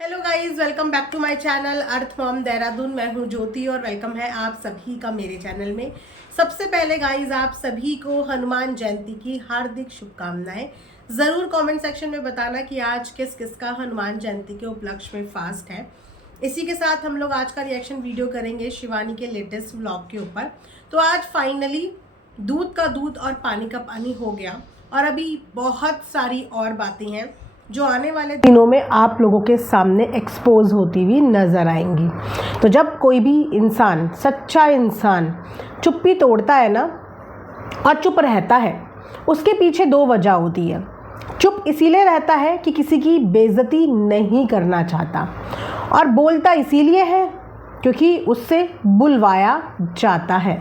Hello guys, welcome back to my channel Earth Mom Dehradun. मैं हूं ज्योति और वेलकम है आप सभी का मेरे चैनल में। सबसे पहले गाइस, आप सभी को हनुमान जयंती की हार्दिक शुभकामनाएं। ज़रूर कमेंट सेक्शन में बताना कि आज किस किस का हनुमान जयंती के उपलक्ष्य में फास्ट है। इसी के साथ हम लोग आज का रिएक्शन वीडियो करेंगे शिवानी के लेटेस्ट व्लॉग के ऊपर। तो आज फाइनली दूध का दूध और पानी का पानी हो गया और अभी बहुत सारी और बातें हैं जो आने वाले दिनों में आप लोगों के सामने एक्सपोज होती हुई नजर आएंगी। तो जब कोई भी इंसान, सच्चा इंसान चुप्पी तोड़ता है ना और चुप रहता है, उसके पीछे दो वजह होती है। चुप इसीलिए रहता है कि किसी की बेइज्जती नहीं करना चाहता, और बोलता इसीलिए है क्योंकि उससे बुलवाया जाता है।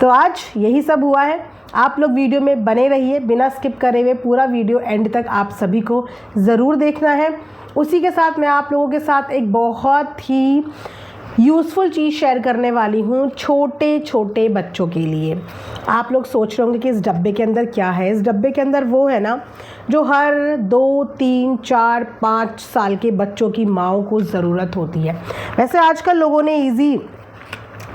तो आज यही सब हुआ है। आप लोग वीडियो में बने रहिए, बिना स्किप करे हुए पूरा वीडियो एंड तक आप सभी को ज़रूर देखना है। उसी के साथ मैं आप लोगों के साथ एक बहुत ही यूज़फुल चीज़ शेयर करने वाली हूँ छोटे छोटे बच्चों के लिए। आप लोग सोच रहे होंगे कि इस डब्बे के अंदर क्या है। इस डब्बे के अंदर वो है ना जो हर 2, 3, 4, 5 साल के बच्चों की माँओं को ज़रूरत होती है। वैसे आजकल लोगों ने ईजी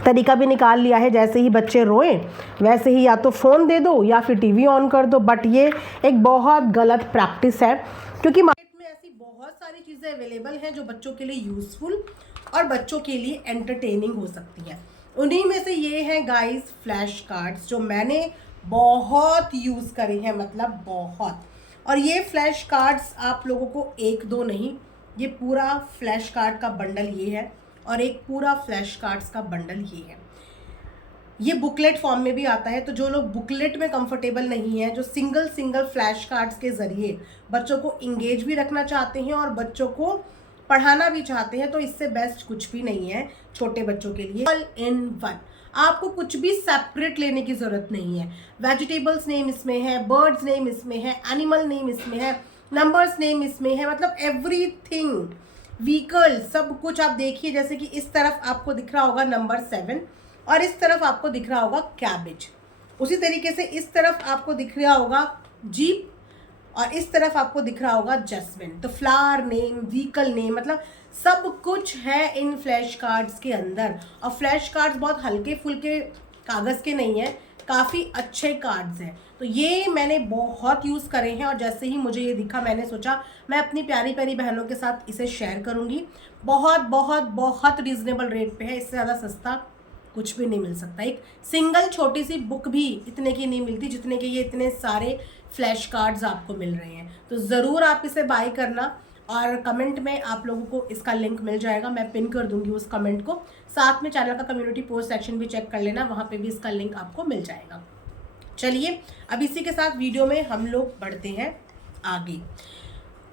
तरीका भी निकाल लिया है, जैसे ही बच्चे रोएं वैसे ही या तो फ़ोन दे दो या फिर टीवी ऑन कर दो। बट ये एक बहुत गलत प्रैक्टिस है, क्योंकि मार्केट में ऐसी बहुत सारी चीज़ें अवेलेबल हैं जो बच्चों के लिए यूज़फुल और बच्चों के लिए एंटरटेनिंग हो सकती हैं। उन्हीं में से ये हैं गाइस फ्लैश कार्ड्स, जो मैंने बहुत यूज़ करे हैं, मतलब बहुत। और ये फ्लैश कार्ड्स आप लोगों को एक दो नहीं, ये पूरा फ्लैश कार्ड का बंडल ये है और एक पूरा फ्लैश कार्ड्स का बंडल ये है। ये बुकलेट फॉर्म में भी आता है। तो जो लोग बुकलेट में कंफर्टेबल नहीं है, जो सिंगल सिंगल फ्लैश कार्ड्स के ज़रिए बच्चों को इंगेज भी रखना चाहते हैं और बच्चों को पढ़ाना भी चाहते हैं, तो इससे बेस्ट कुछ भी नहीं है छोटे बच्चों के लिए। ऑल इन वन, आपको कुछ भी सेपरेट लेने की ज़रूरत नहीं है। वेजिटेबल्स नेम इसमें है, बर्ड्स नेम इसमें है, एनिमल नेम इसमें है, नंबर्स नेम इसमें है, मतलब एवरीथिंग, व्हीकल, सब कुछ आप देखिए। जैसे कि इस तरफ आपको दिख रहा होगा नंबर 7 और इस तरफ आपको दिख रहा होगा कैबिज। उसी तरीके से इस तरफ आपको दिख रहा होगा जीप और इस तरफ आपको दिख रहा होगा जैस्मिन। तो फ्लावर नेम, व्हीकल नेम, मतलब सब कुछ है इन फ्लैश कार्ड्स के अंदर। और फ्लैश कार्ड्स बहुत हल्के फुल्के कागज़ के नहीं है, काफ़ी अच्छे कार्ड्स हैं। तो ये मैंने बहुत यूज़ करे हैं और जैसे ही मुझे ये दिखा मैंने सोचा मैं अपनी प्यारी प्यारी बहनों के साथ इसे शेयर करूँगी। बहुत बहुत बहुत रीज़नेबल रेट पे है, इससे ज़्यादा सस्ता कुछ भी नहीं मिल सकता। एक सिंगल छोटी सी बुक भी इतने की नहीं मिलती जितने के ये इतने सारे फ्लैश कार्ड्स आपको मिल रहे हैं। तो ज़रूर आप इसे बाय करना और कमेंट में आप लोगों को इसका लिंक मिल जाएगा, मैं पिन कर दूंगी उस कमेंट को। साथ में चैनल का कम्युनिटी पोस्ट सेक्शन भी चेक कर लेना, वहाँ पे भी इसका लिंक आपको मिल जाएगा। चलिए अब इसी के साथ वीडियो में हम लोग बढ़ते हैं आगे।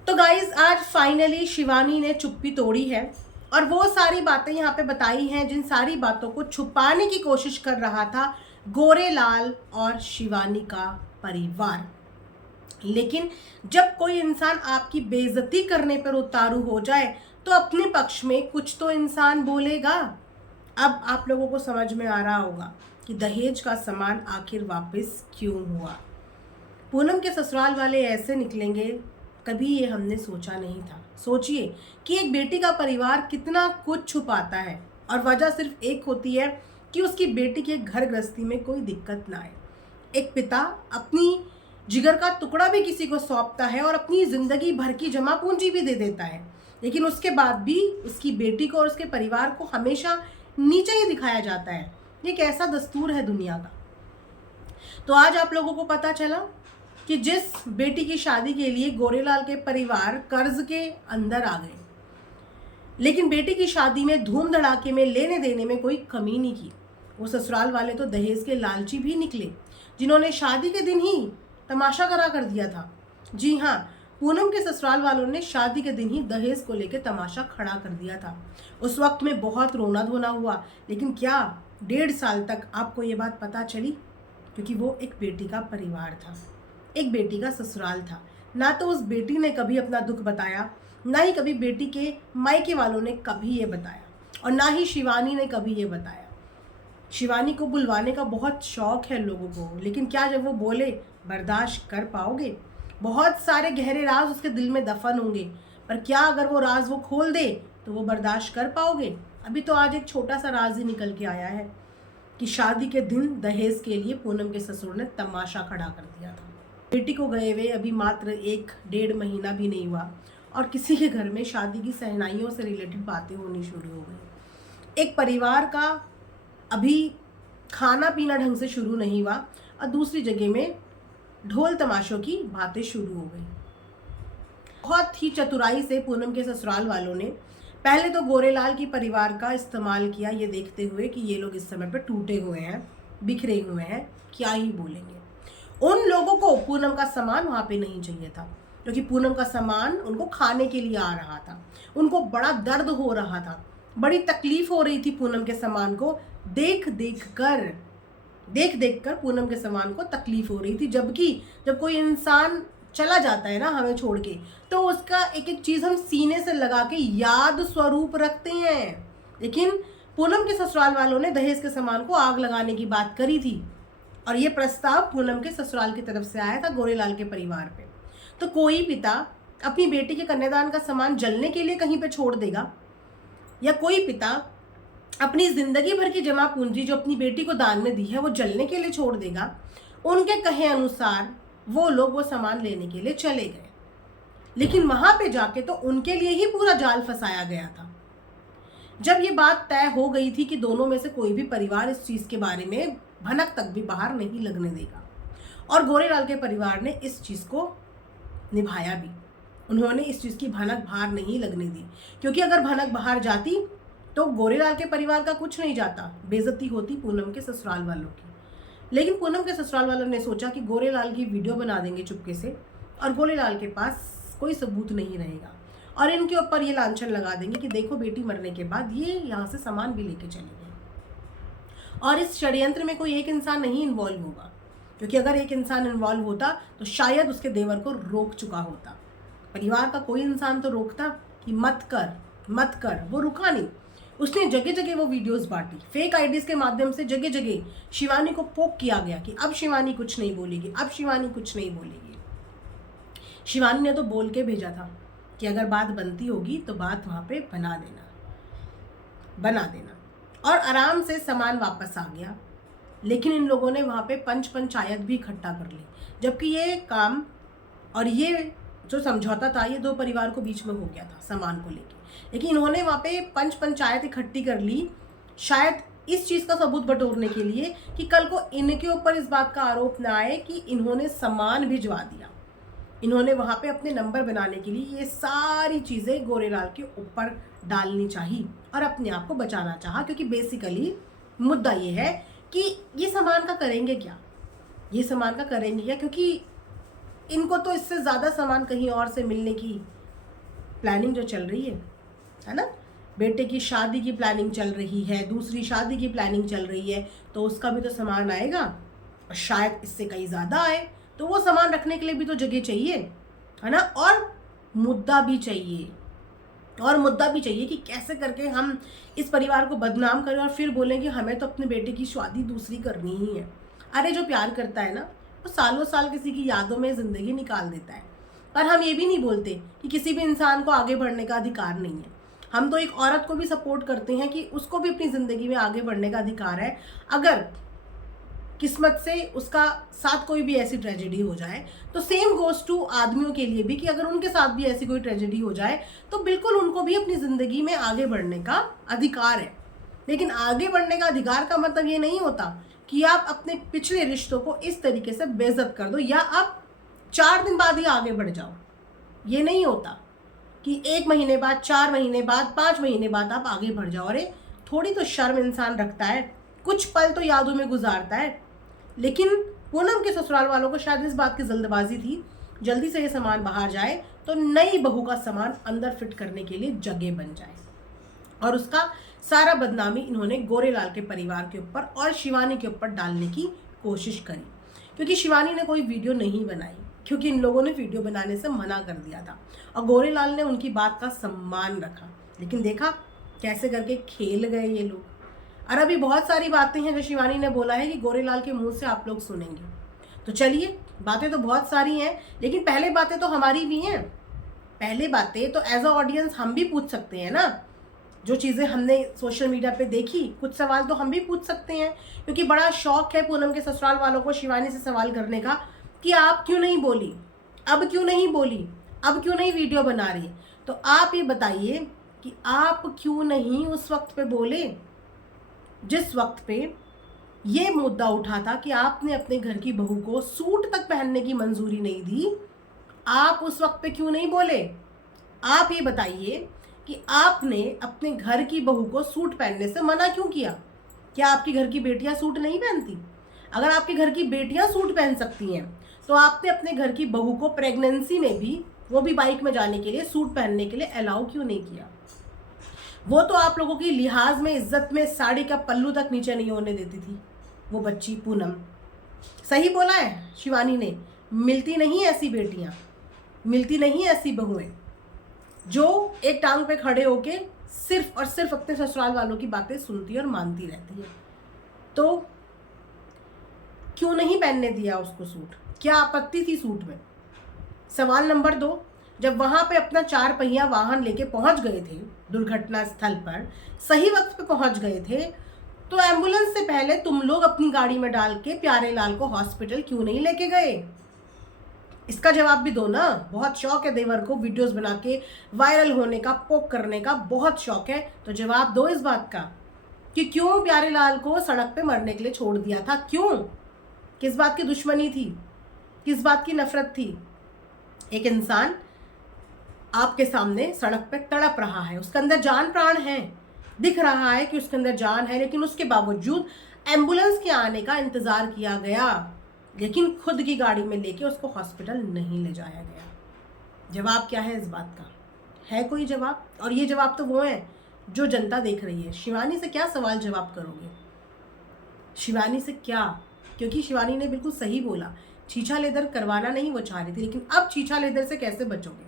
तो गाइज, आज फाइनली शिवानी ने चुप्पी तोड़ी है और वो सारी बातें यहाँ पे बताई हैं जिन सारी बातों को छुपाने की कोशिश कर रहा था गोरेलाल और शिवानी का परिवार। लेकिन जब कोई इंसान आपकी बेइज्जती करने पर उतारू हो जाए तो अपने पक्ष में कुछ तो इंसान बोलेगा। अब आप लोगों को समझ में आ रहा होगा कि दहेज का सामान आखिर वापस क्यों हुआ। पूनम के ससुराल वाले ऐसे निकलेंगे, कभी ये हमने सोचा नहीं था। सोचिए कि एक बेटी का परिवार कितना कुछ छुपाता है और वजह सिर्फ एक होती है कि उसकी बेटी के घर गृहस्थी में कोई दिक्कत ना आए। एक पिता अपनी जिगर का टुकड़ा भी किसी को सौंपता है और अपनी जिंदगी भर की जमा पूंजी भी दे देता है, लेकिन उसके बाद भी उसकी बेटी को और उसके परिवार को हमेशा नीचे ही दिखाया जाता है। ये कैसा दस्तूर है दुनिया का। तो आज आप लोगों को पता चला कि जिस बेटी की शादी के लिए गोरेलाल के परिवार कर्ज के अंदर आ गए, लेकिन बेटी की शादी में धूम धड़ाके में लेने देने में कोई कमी नहीं की। वो ससुराल वाले तो दहेज के लालची भी निकले, जिन्होंने शादी के दिन ही तमाशा करा कर दिया था। जी हाँ, पूनम के ससुराल वालों ने शादी के दिन ही दहेज को लेकर तमाशा खड़ा कर दिया था। उस वक्त में बहुत रोना धोना हुआ, लेकिन क्या 1.5 साल तक आपको ये बात पता चली? क्योंकि वो एक बेटी का परिवार था, एक बेटी का ससुराल था। ना तो उस बेटी ने कभी अपना दुख बताया, ना ही कभी बेटी के मायके वालों ने कभी ये बताया, और ना ही शिवानी ने कभी ये बताया। शिवानी को बुलवाने का बहुत शौक है लोगों को, लेकिन क्या जब वो बोले बर्दाश्त कर पाओगे? बहुत सारे गहरे राज उसके दिल में दफन होंगे, पर क्या अगर वो राज वो खोल दे तो वो बर्दाश्त कर पाओगे? अभी तो आज एक छोटा सा राज ही निकल के आया है कि शादी के दिन दहेज के लिए पूनम के ससुर ने तमाशा खड़ा कर दिया था। बेटी को गए हुए अभी मात्र 1-1.5 महीना भी नहीं हुआ और किसी के घर में शादी की सहनाइयों से रिलेटेड बातें होनी शुरू हो गई। एक परिवार का अभी खाना पीना ढंग से शुरू नहीं हुआ और दूसरी जगह में ढोल तमाशों की बातें शुरू हो गई। बहुत ही चतुराई से पूनम के ससुराल वालों ने पहले तो गोरेलाल की परिवार का इस्तेमाल किया, ये देखते हुए कि ये लोग इस समय पे टूटे हुए हैं, बिखरे हुए हैं, क्या ही बोलेंगे। उन लोगों को पूनम का सामान वहाँ पे नहीं चाहिए था, क्योंकि पूनम का सामान उनको खाने के लिए आ रहा था। उनको बड़ा दर्द हो रहा था, बड़ी तकलीफ हो रही थी पूनम के सामान को देख देख कर पूनम के सामान को तकलीफ हो रही थी। जबकि जब कोई इंसान चला जाता है ना हमें छोड़ के, तो उसका एक एक चीज़ हम सीने से लगा के याद स्वरूप रखते हैं। लेकिन पूनम के ससुराल वालों ने दहेज के सामान को आग लगाने की बात करी थी और ये प्रस्ताव पूनम के ससुराल की तरफ से आया था गोरेलाल के परिवार पे। तो कोई पिता अपनी बेटी के कन्यादान का सामान जलने के लिए कहीं पे छोड़ देगा, या कोई पिता अपनी जिंदगी भर की जमा पूंजी जो अपनी बेटी को दान में दी है वो जलने के लिए छोड़ देगा? उनके कहे अनुसार वो लोग वो सामान लेने के लिए चले गए, लेकिन वहां पे जाके तो उनके लिए ही पूरा जाल फंसाया गया था। जब ये बात तय हो गई थी कि दोनों में से कोई भी परिवार इस चीज के बारे में भनक तक भी बाहर नहीं लगने देगा, और गोरेलाल के परिवार ने इस चीज को निभाया भी। उन्होंने इस चीज की भनक बाहर नहीं लगने दी, क्योंकि अगर भनक बाहर जाती तो गोरेलाल के परिवार का कुछ नहीं जाता, बेइज्जती होती पूनम के ससुराल वालों की। लेकिन पूनम के ससुराल वालों ने सोचा कि गोरेलाल की वीडियो बना देंगे चुपके से, और गोरेलाल के पास कोई सबूत नहीं रहेगा, और इनके ऊपर ये लांछन लगा देंगे कि देखो बेटी मरने के बाद ये यहाँ से सामान भी लेके चले गए। और इस षड्यंत्र में कोई एक इंसान नहीं इन्वॉल्व होगा, क्योंकि अगर एक इंसान इन्वॉल्व होता तो शायद उसके देवर को रोक चुका होता। परिवार का कोई इंसान तो रोकता कि मत कर, वो रुका नहीं। उसने जगह जगह वो वीडियोस बांटी, फेक आईडीज के माध्यम से जगह जगह शिवानी को पोक किया गया कि अब शिवानी कुछ नहीं बोलेगी, अब शिवानी कुछ नहीं बोलेगी। शिवानी ने तो बोल के भेजा था कि अगर बात बनती होगी तो बात वहां पे बना देना, और आराम से सामान वापस आ गया। लेकिन इन लोगों ने वहां पे पंचायत भी इकट्ठा कर ली, जबकि ये काम और ये जो समझौता था ये दो परिवार को बीच में हो गया था सामान को लेके। लेकिन इन्होंने वहाँ पे पंचायत इकट्ठी कर ली, शायद इस चीज़ का सबूत बटोरने के लिए कि कल को इनके ऊपर इस बात का आरोप ना आए कि इन्होंने सामान भिजवा दिया। इन्होंने वहाँ पे अपने नंबर बनाने के लिए ये सारी चीज़ें गोरेलाल के ऊपर डालनी चाहिए और अपने आप को बचाना चाहा, क्योंकि बेसिकली मुद्दा ये है कि ये सामान का करेंगे क्या, क्योंकि इनको तो इससे ज़्यादा सामान कहीं और से मिलने की प्लानिंग जो चल रही है ना। बेटे की शादी की प्लानिंग चल रही है, दूसरी शादी की प्लानिंग चल रही है, तो उसका भी तो सामान आएगा और शायद इससे कहीं ज़्यादा आए। तो वो सामान रखने के लिए भी तो जगह चाहिए, है ना, और मुद्दा भी चाहिए कि कैसे करके हम इस परिवार को बदनाम करें और फिर बोलें कि हमें तो अपने बेटे की शादी दूसरी करनी ही है। अरे जो प्यार करता है ना वो सालों साल किसी की यादों में ज़िंदगी निकाल देता है, पर हम ये भी नहीं बोलते कि किसी भी इंसान को आगे बढ़ने का अधिकार नहीं है। हम तो एक औरत को भी सपोर्ट करते हैं कि उसको भी अपनी ज़िंदगी में आगे बढ़ने का अधिकार है। अगर किस्मत से उसका साथ कोई भी ऐसी ट्रेजेडी हो जाए तो सेम गोज टू आदमियों के लिए भी, कि अगर उनके साथ भी ऐसी कोई ट्रेजेडी हो जाए तो बिल्कुल उनको भी अपनी ज़िंदगी में आगे बढ़ने का अधिकार है। लेकिन आगे बढ़ने का अधिकार का मतलब ये नहीं होता कि आप अपने पिछले रिश्तों को इस तरीके से बेइज्जत कर दो या आप 4 दिन बाद ही आगे बढ़ जाओ। ये नहीं होता कि 1 महीने बाद, 4 महीने बाद, 5 महीने बाद आप आगे बढ़ जाओ। अरे थोड़ी तो शर्म इंसान रखता है, कुछ पल तो यादों में गुजारता है। लेकिन पूनम के ससुराल वालों को शायद इस बात की जल्दबाजी थी, जल्दी से ये सामान बाहर जाए तो नई बहू का सामान अंदर फिट करने के लिए जगह बन जाए, और उसका सारा बदनामी इन्होंने गोरेलाल के परिवार के ऊपर और शिवानी के ऊपर डालने की कोशिश करी। क्योंकि शिवानी ने कोई वीडियो नहीं बनाई, क्योंकि इन लोगों ने वीडियो बनाने से मना कर दिया था और गोरेलाल ने उनकी बात का सम्मान रखा। लेकिन देखा कैसे करके खेल गए ये लोग। और अभी बहुत सारी बातें हैं जो शिवानी ने बोला है कि गोरेलाल के मुंह से आप लोग सुनेंगे। तो चलिए, बातें तो बहुत सारी हैं, लेकिन पहले बातें तो हमारी भी हैं। पहले बातें तो एज अ ऑडियंस हम भी पूछ सकते हैं ना, जो चीज़ें हमने सोशल मीडिया पे देखी, कुछ सवाल तो हम भी पूछ सकते हैं, क्योंकि बड़ा शौक है पूनम के ससुराल वालों को शिवानी से सवाल करने का कि आप क्यों नहीं बोली, अब क्यों नहीं बोली, अब क्यों नहीं वीडियो बना रही। तो आप ये बताइए कि आप क्यों नहीं उस वक्त पे बोले जिस वक्त पे ये मुद्दा उठा था कि आपने अपने घर की बहू को सूट तक पहनने की मंजूरी नहीं दी। आप उस वक्त पे क्यों नहीं बोले? आप ये बताइए कि आपने अपने घर की बहू को सूट पहनने से मना क्यों किया? क्या आपके घर की बेटियां सूट नहीं पहनती? अगर आपके घर की बेटियां सूट पहन सकती हैं तो आपने अपने घर की बहू को प्रेगनेंसी में भी, वो भी बाइक में जाने के लिए, सूट पहनने के लिए अलाउ क्यों नहीं किया? वो तो आप लोगों की लिहाज में, इज्जत में साड़ी का पल्लू तक नीचे नहीं होने देती थी वो बच्ची पूनम। सही बोला है शिवानी ने, मिलती नहीं ऐसी बेटियां, मिलती नहीं ऐसी बहुएं जो एक टांग पे खड़े होके सिर्फ और सिर्फ अपने ससुराल वालों की बातें सुनती और मानती रहती है। तो क्यों नहीं पहनने दिया उसको सूट? क्या आपत्ति थी सूट में? सवाल नंबर 2, जब वहां पे अपना 4 पहिया वाहन लेके पहुंच गए थे दुर्घटना स्थल पर, सही वक्त पे पहुंच गए थे, तो एम्बुलेंस से पहले तुम लोग अपनी गाड़ी में डाल के प्यारे लाल को हॉस्पिटल क्यों नहीं लेके गए? इसका जवाब भी दो ना। बहुत शौक है देवर को वीडियोस बना के वायरल होने का, पोक करने का बहुत शौक है, तो जवाब दो इस बात का कि क्यों प्यारे लाल को सड़क पे मरने के लिए छोड़ दिया था? क्यों? किस बात की दुश्मनी थी? किस बात की नफरत थी? एक इंसान आपके सामने सड़क पे तड़प रहा है, उसके अंदर जान प्राण है, दिख रहा है कि उसके अंदर जान है, लेकिन उसके बावजूद एम्बुलेंस के आने का इंतजार किया गया, लेकिन खुद की गाड़ी में लेके उसको हॉस्पिटल नहीं ले जाया गया। जवाब क्या है इस बात का? है कोई जवाब? और ये जवाब तो वो है जो जनता देख रही है। शिवानी से क्या सवाल जवाब करोगे? शिवानी से क्या? क्योंकि शिवानी ने बिल्कुल सही बोला, छीछा लेदर करवाना नहीं वो चाह रही थी, लेकिन अब छीछा लेदर से कैसे बचोगे?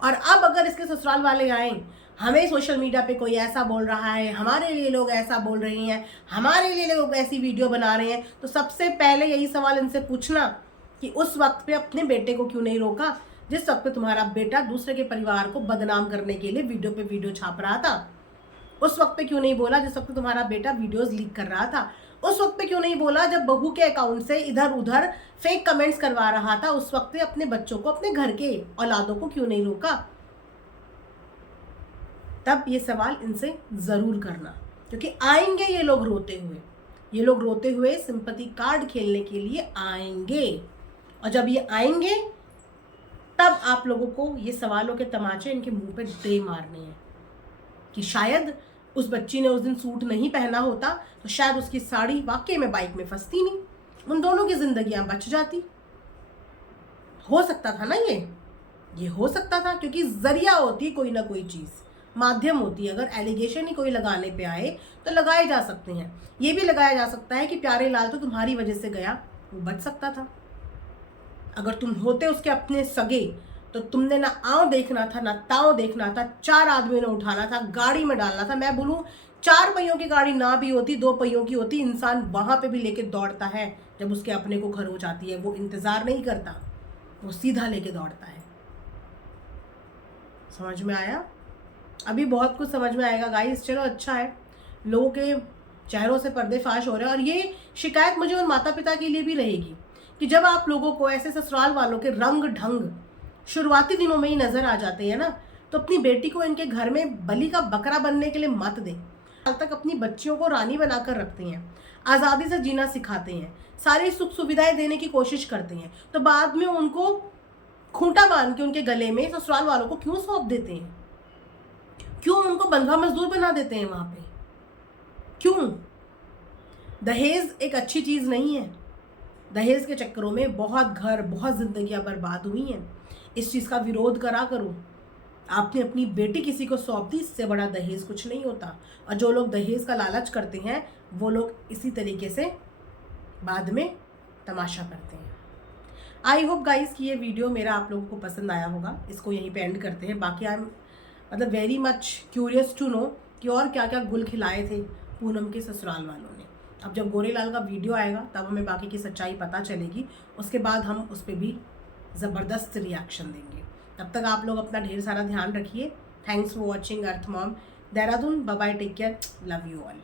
और अब अगर इसके ससुराल वाले आए, हमें सोशल मीडिया पे कोई ऐसा बोल रहा है, हमारे लिए लोग ऐसा बोल रहे हैं, हमारे लिए लोग ऐसी वीडियो बना रहे हैं, तो सबसे पहले यही सवाल इनसे पूछना कि उस वक्त पे अपने बेटे को क्यों नहीं रोका जिस वक्त पे तुम्हारा बेटा दूसरे के परिवार को बदनाम करने के लिए वीडियो पे वीडियो छाप रहा था? उस वक्त पे क्यों नहीं बोला जिस वक्त तुम्हारा बेटा वीडियोस लीक कर रहा था? उस वक्त पे क्यों नहीं बोला जब बहू के अकाउंट से इधर उधर फेक कमेंट्स करवा रहा था? उस वक्त पे अपने बच्चों को, अपने घर के औलादों को क्यों नहीं रोका? तब ये सवाल इनसे जरूर करना, क्योंकि आएंगे ये लोग रोते हुए, ये लोग रोते हुए सिंपैथी कार्ड खेलने के लिए आएंगे। और जब ये आएंगे तब आप लोगों को ये सवालों के तमाचे इनके मुंह पे दे मारने हैं कि शायद उस बच्ची ने उस दिन सूट नहीं पहना होता तो शायद उसकी साड़ी वाकई में बाइक में फंसती नहीं, उन दोनों की जिंदगियां बच जाती। हो सकता था ना ये हो सकता था, क्योंकि जरिया होती है कोई ना कोई चीज, माध्यम होती है। अगर एलिगेशन ही कोई लगाने पे आए तो लगाए जा सकते हैं। ये भी लगाया जा सकता है कि प्यारे लाल तो तुम्हारी वजह से गया, वो बच सकता था। अगर तुम होते उसके अपने सगे तो तुमने ना आंव देखना था ना ताव देखना था, 4 आदमियों ने उठाना था, गाड़ी में डालना था। मैं बोलूं 4 पहियों की गाड़ी ना भी होती, 2 पहियों की होती, इंसान वहां पे भी लेके दौड़ता है। जब उसके अपने को खरोच आती है वो इंतजार नहीं करता, वो सीधा लेके दौड़ता है। समझ में आया? अभी बहुत कुछ समझ में आएगा गाइस। चलो अच्छा है, लोगों के चेहरों से पर्दे फाश हो रहे हैं। और ये शिकायत मुझे उन माता पिता के लिए भी रहेगी कि जब आप लोगों को ऐसे ससुराल वालों के रंग ढंग शुरुआती दिनों में ही नजर आ जाते हैं ना, तो अपनी बेटी को इनके घर में बलि का बकरा बनने के लिए मत दें। हाल तक अपनी बच्चियों को रानी बनाकर रखते हैं, आज़ादी से जीना सिखाते हैं, सारी सुख सुविधाएं देने की कोशिश करते हैं, तो बाद में उनको खूंटा बांध के उनके गले में ससुराल वालों को क्यों सौंप देते हैं? क्यों उनको बंधा मजदूर बना देते हैं वहां पे? क्यों? दहेज एक अच्छी चीज नहीं है। दहेज के चक्करों में बहुत घर, बहुत जिंदगियां बर्बाद हुई हैं। इस चीज का विरोध करा करो। आपने अपनी बेटी किसी को सौंप दी, इससे बड़ा दहेज कुछ नहीं होता। और जो लोग दहेज का लालच करते हैं वो लोग इसी तरीके से बाद में तमाशा करते हैं। आई होप गाइस कि ये वीडियो मेरा आप लोगों को पसंद आया होगा। इसको यहीं पे एंड करते हैं। बाकी I am very much curious to know कि और क्या क्या गुल खिलाए थे पूनम के ससुराल वालों ने। अब जब गोरेलाल का वीडियो आएगा तब हमें बाकी की सच्चाई पता चलेगी, उसके बाद हम उस पर भी ज़बरदस्त रिएक्शन देंगे। तब तक आप लोग अपना ढेर सारा ध्यान रखिए। Thanks for watching Earth Mom Dehradun. Bye bye, take care, love you all.